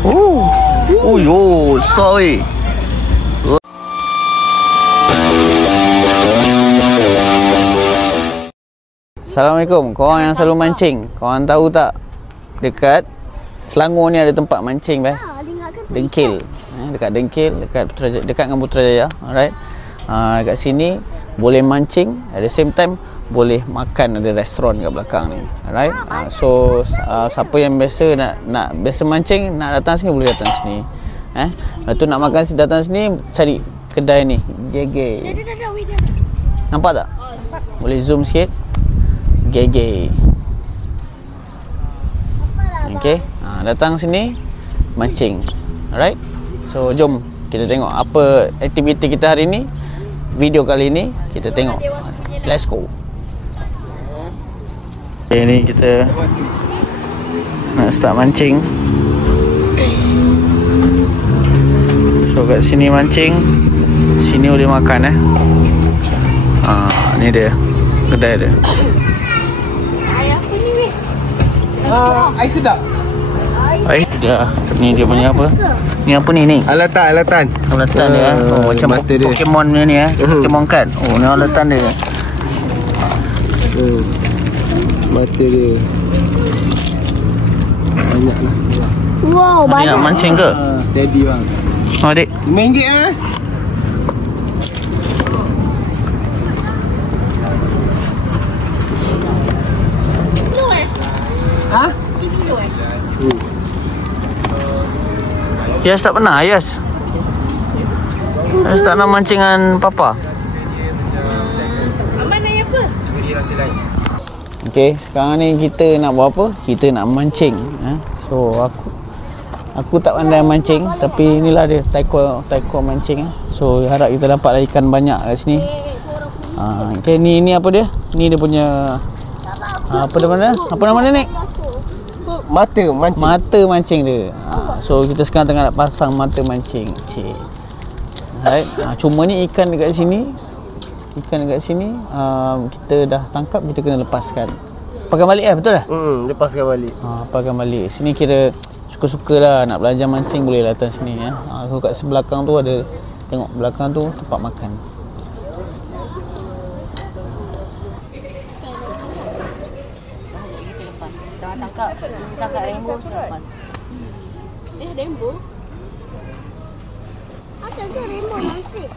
Oh yo, sorry. Assalamualaikum. Korang yang selalu mancing, korang tahu tak dekat Selangor ni ada tempat mancing best? Dengkil. Dekat Dengkil, dekat dengan Putrajaya. Alright. Dekat sini boleh mancing, at the same time boleh makan, ada restoran kat belakang ni. Alright. So siapa yang biasa nak biasa mancing, nak datang sini boleh datang sini. Lepas tu nak makan datang sini, cari kedai ni. Gege. Nampak tak? Boleh zoom sikit. Gege. Okay. Datang sini mancing. Alright. So jom kita tengok apa aktiviti kita hari ni. Video kali ni kita tengok. Let's go. Okay, ni kita nak start mancing. So kat sini mancing, sini boleh makan ni dia kedai dia. Apa ni weh? Air sedap. Dia ni dia punya apa? Ni apa ni? Alatan dia. Macam mata dia. Pokemon ni Pokemon kan. Ni alatan dia. Mata dia banyak lah. Wow, Adik nak mancing ke? Steady bang. Adik RM5 lah. Yas tak pernah, Yas tak nak mancing dengan Papa. Okay, sekarang ni kita nak buat apa? Kita nak mancing. So aku tak pandai mancing, tapi inilah dia taekwondo mancing. So harap kita dapat ikan banyak kat sini. Okay, ni apa dia? Ni dia punya apa nama dia, Nek? Mata mancing dia. So kita sekarang tengah nak pasang mata mancing. Right. Cuma ni ikan dekat sini. Kita dah tangkap, kita kena lepaskan. Lepaskan balik betul tak? Lepaskan balik. Lepaskan balik. Sini kira suka-suka lah nak belajar mancing, boleh datang sini So kat sebelakang tu ada, tengok belakang tu tempat makan. Tangkap rainbow lepas. Rainbow? Ada ke rainbow mancing?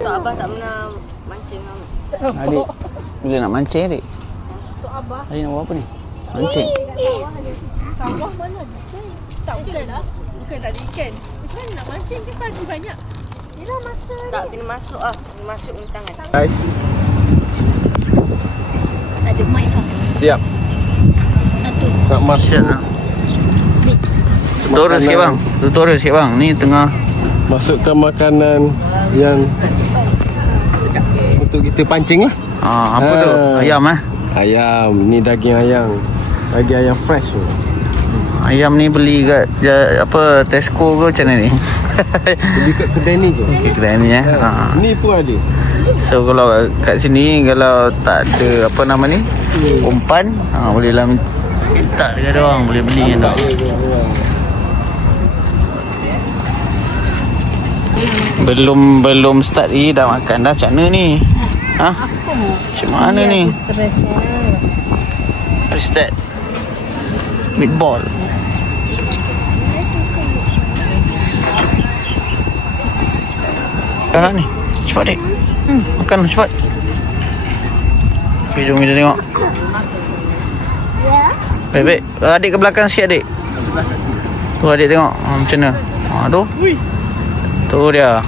Tak, abang tak pernah mancing. Adik, bila nak mancing adik? Untuk abah. Adik nak buat apa ni? Mancing? Sawah mana? Tak bukan lah. Bukan tak ada ikan. Macam mana nak mancing ke pagi banyak? Dia masa Tak, kena masuk lah. Kena masuk dengan tangan. Guys, tak ada mic lah. siap. Satu. Nak masuk. Tutorial sikit bang. Ni tengah Masukkan makanan yang untuk kita pancing lah. apa tu? Ayam Ayam. Ni daging ayam. Daging ayam fresh tu. Ayam ni beli kat Tesco ke macam mana ni? Beli kat kedai ni je. Kedai ni Ni pun ada. So kalau kat sini kalau tak ada umpan, boleh lah minta dekat dia orang, boleh beli kan. Belum start ni dah makan dah. Macam mana ni? Macam mana ni? Stres lah. Start meatball. Dah ni. Cepat dek. Makan cepat. Okay, jom kita tengok. Baik. Adik ke belakang sikit adik. Tu adik tengok. Macam mana? Tu. Tu dia.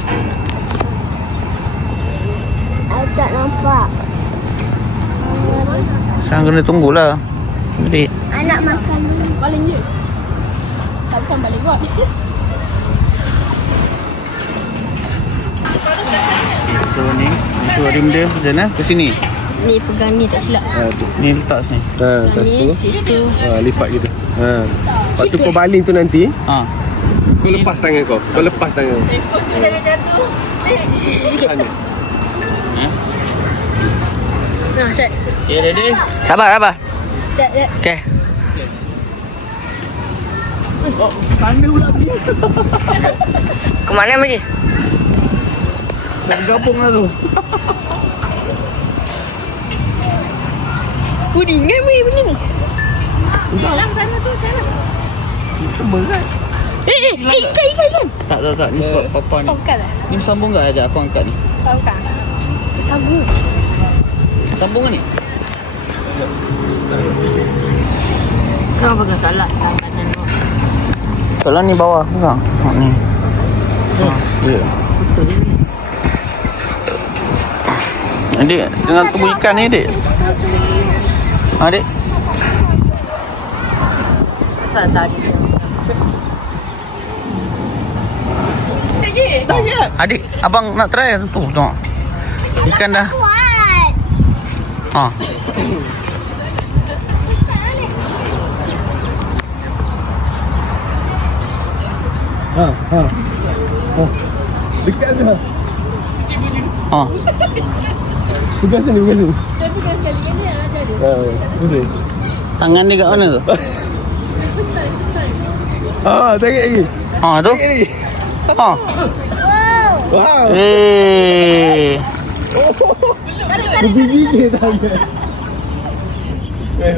Tak nampak. Sekarang kena tunggulah. Adik. Anak makan dulu. Baling je. Tak bukan baling kot. So ni rim dia macam mana? Ke sini? Ni pegang ni tak silap. Ni letak sini. Atas tu. Situ. Lipat gitu. Lepas tu kau baling tu nanti. Kau lepas tangan kau. Lepas tangan. Jangan jatuh. Sana. Cek. Okay, ready? Sabar. Cek. Okay. Tanda pula ni. Ke mana pergi? Dah gabung lah tu. Ringan weh benda ni. Dalam sana tu, sana. Sama kan? Ikan. Tak. Ni sebab papa ni. Oh, bukan lah. Ni sambung ke ajak aku angkat ni? Tak, bukan. Sambung. Sambung kan ni? Kenapa kau salah? Kanan tu. Kalau ni bawah bukan? Ni. Ya. Betul ni. Adik, dengan tubuh ikan ni, Adik. Adik. Asal tadi. Adik, abang nak try tu. Tengok. Ikan dah. Ha. Oh. Dekat dah. Ha. Bukan sini. Saya pegang sekali ni ada dia. Pusing. Tangan dia kat mana tu? Tarik lagi. Ha, tu. Tarik lagi. Ha. Wow. Eh. Bergigit tangan.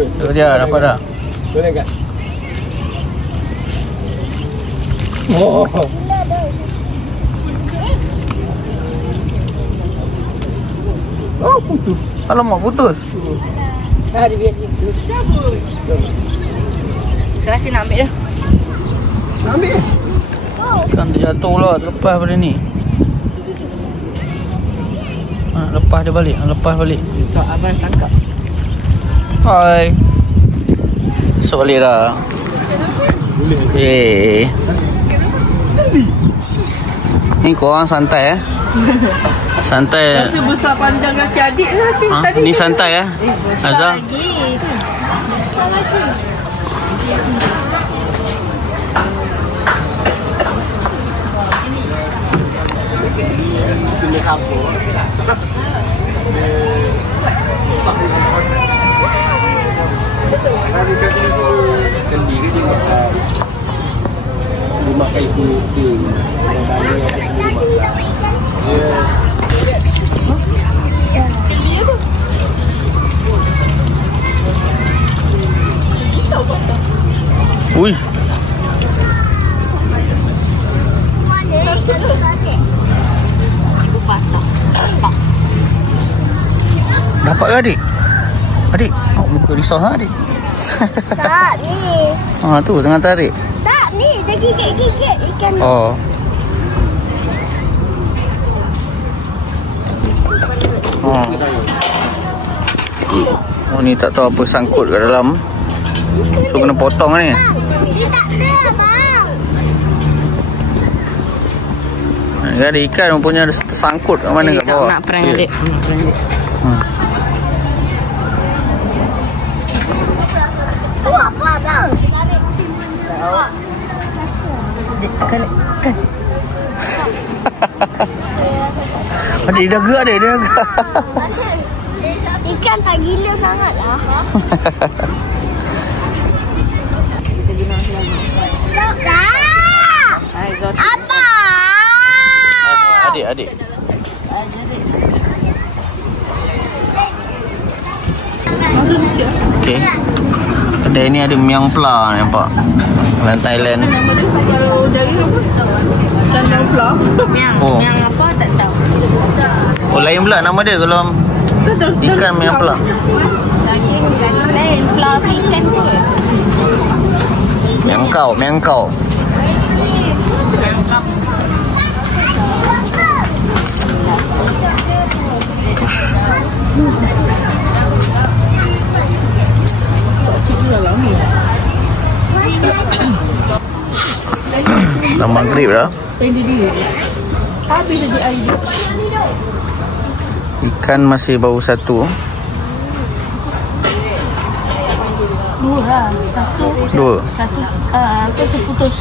Tu dia dapat dah. Boleh tak? Oh. Oh, putus. Alamak, putus. Dah dia biasa. Sekarang saya nak ambil dah. Nak ambil? Ikan terjatuh pula, terlepas pada ni. Ha, lepas dia balik. Tak, abang tangkap. Hai. So balik dah. Boleh. Ni korang santai Santai. Rasa besar panjang kaki adik lah sih Ha? tadi. Ni santai Azhar. Besar lagi. Kendi ke dia makan. Dia makan itu dia. Ui. Dapat ke adik? Adik, muka risau ha adik? Tak, ni. Ha tu tengah tarik. Tak, ni. Dia gigit-gigit ikan. Oh. Oh ni tak tahu apa sangkut kat dalam. So kena potong ni. Dia tak ada, abang. Ada ikan punya tersangkut kat mana kat bawah. Nak perang adik. Tu apa, abang? Adik dia gerak dia gerak. Ikan tak gila sangat lah. Stop dah! Apa? Adik. Okey. Kedai ni ada miang pla nampak. Dalam Thailand. Kalau dari apa? Tanam pula. Oh. Yang apa tak tahu. Oh lain pula nama dia kalau ikan miang pla. Lain fluffy ikan kot. Miang kau. Dah maghrib dah. Habis tadi air dia. Ikan masih bau satu. Dua. Satu tu putus.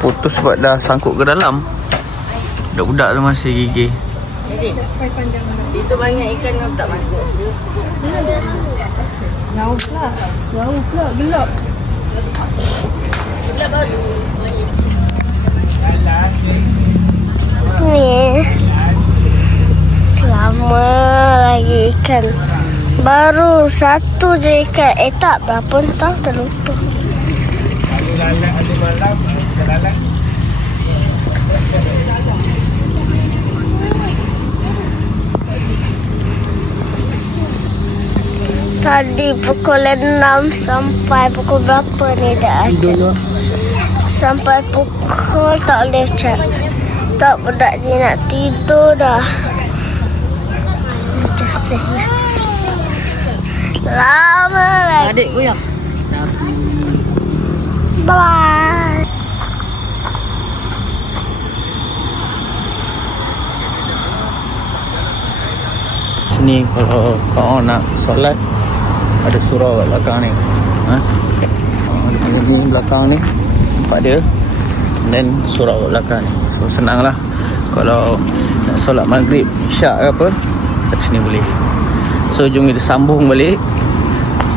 Putus sebab dah sangkut ke dalam. Budak-budak tu masih gigih. Itu banyak ikan yang tak masuk. Jauh pula. Gelap. Gelap ikan. Baru satu je ikan. Tak, berapa entah, terlupa. Tadi pukul 6 sampai pukul berapa ni dah ajar? Sampai pukul tak boleh cek. Tak, budak ni nak tidur dah. Lama lagi. Adik goyang. Bye. Sini kalau kau nak solat, ada surau kat belakang ni. Ada ni belakang ni, nampak dia. Dan surau kat belakang ni. So senang lah. Kalau nak solat maghrib, isyak ke apa, kat sini boleh. So jom kita sambung balik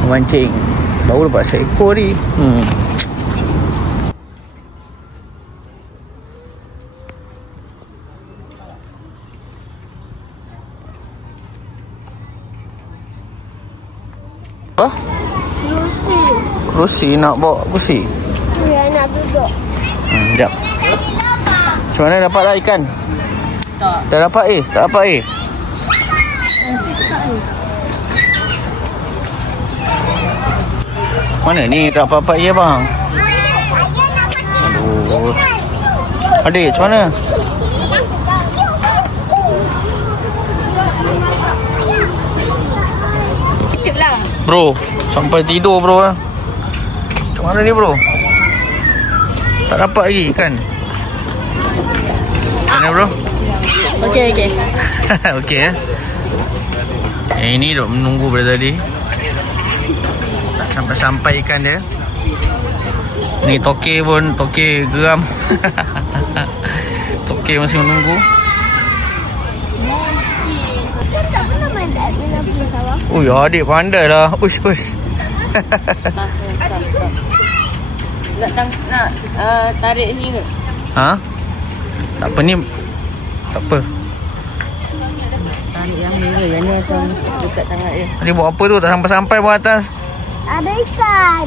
memancing. Baru dapat seekor ni. Apa? Kerusi. Nak bawa kerusi? Ya, nak duduk. Sekejap. Macam mana dapat lah ikan? Tak. Dah dapat tak dapat Mana ni tak apa-apa bang? Aduh. Adik, macam mana? Bro, sampai tidur bro. Macam mana ni bro? Tak dapat lagi ikan. Macam mana bro? Okey. Okey ini duk menunggu pada tadi. Tak sampai-sampai ikan dia. Ni toke pun, toke geram. Toke masih menunggu. Tak pernah main bola sawah. Ui, adik pandai lah. Ush. Nak tarik ni ke? Ha? Tak apa ni. Tak apa. Tarik yang ni ke? Yang ni macam dekat tangan dia. Ni buat apa tu? Tak sampai-sampai buat atas. Ada ikan.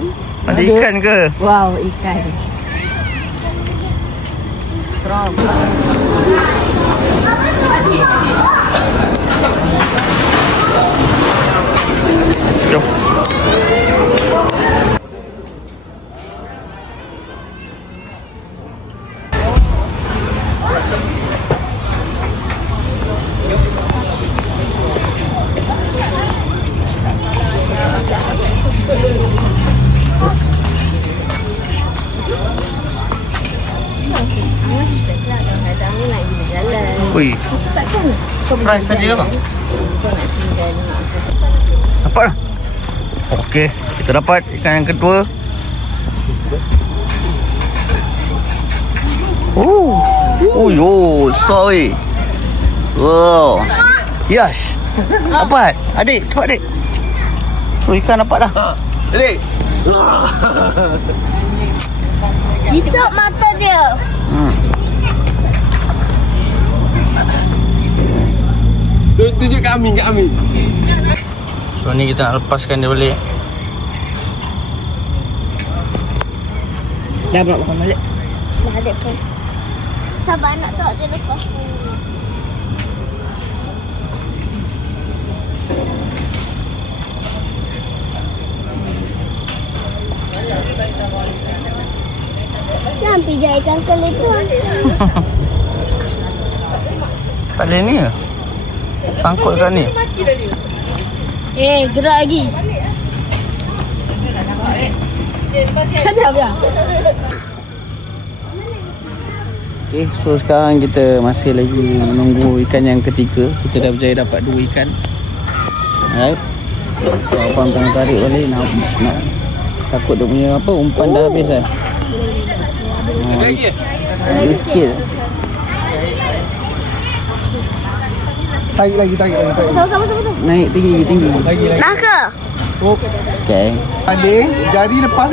Ada ikan ke? Wow, ikan. Strong. Jom. Ui. Fry saja ke bang? Dapat lah. Okey, kita dapat ikan yang kedua. Sorry. Wow. Yes. Dapat. Adik, cepat adik. Ikan dapat dah. Adik. Hidup mata dia. Tunjuk kat Amin. So ni kita nak lepaskan dia balik. Dah pula makan balik. Dah ada pun. Sabar nak tak dia lepas. Jangan pijak ikan keli tu. Tak boleh ni ke? Sangkut kat ni. Gerak lagi. Sana biar. Okay, so sekarang kita masih lagi menunggu ikan yang ketiga. Kita dah berjaya dapat 2 ikan. Alright. So abang tengah tarik balik nak takut dia punya apa umpan dah habis kan. Lagi. Sikit. Tarik lagi. Sama-sama. Naik tinggi. Lagi. Nak ke? Okay. Adik, jari lepas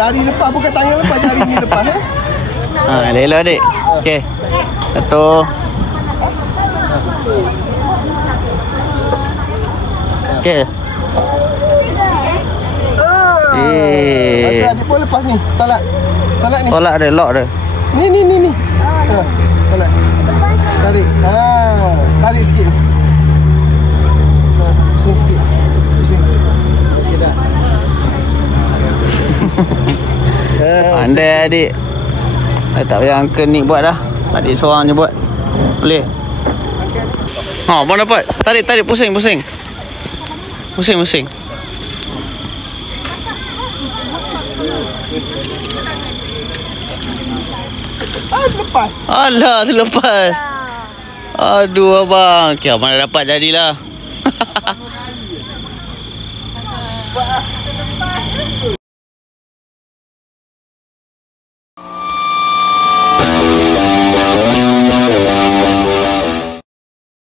Jari lepas, bukan tangan lepas, jari ni lepas Elok adik. Okay. Satu. Okey. Adik pun lepas ni. Tolak ni. Tolak dia, lock dia. Ni. Ha, tolak. Tarik. Tarik sikit ni. Pusing sikit. Pusing. Okey dah. Pandai adik. Tak payah Uncle Nick buat dah. Adik seorang je buat. Boleh. Abang dapat. Tarik, pusing. Pusing. Terlepas. Alah, terlepas. Aduh abang. Okay, abang dah dapat jadilah.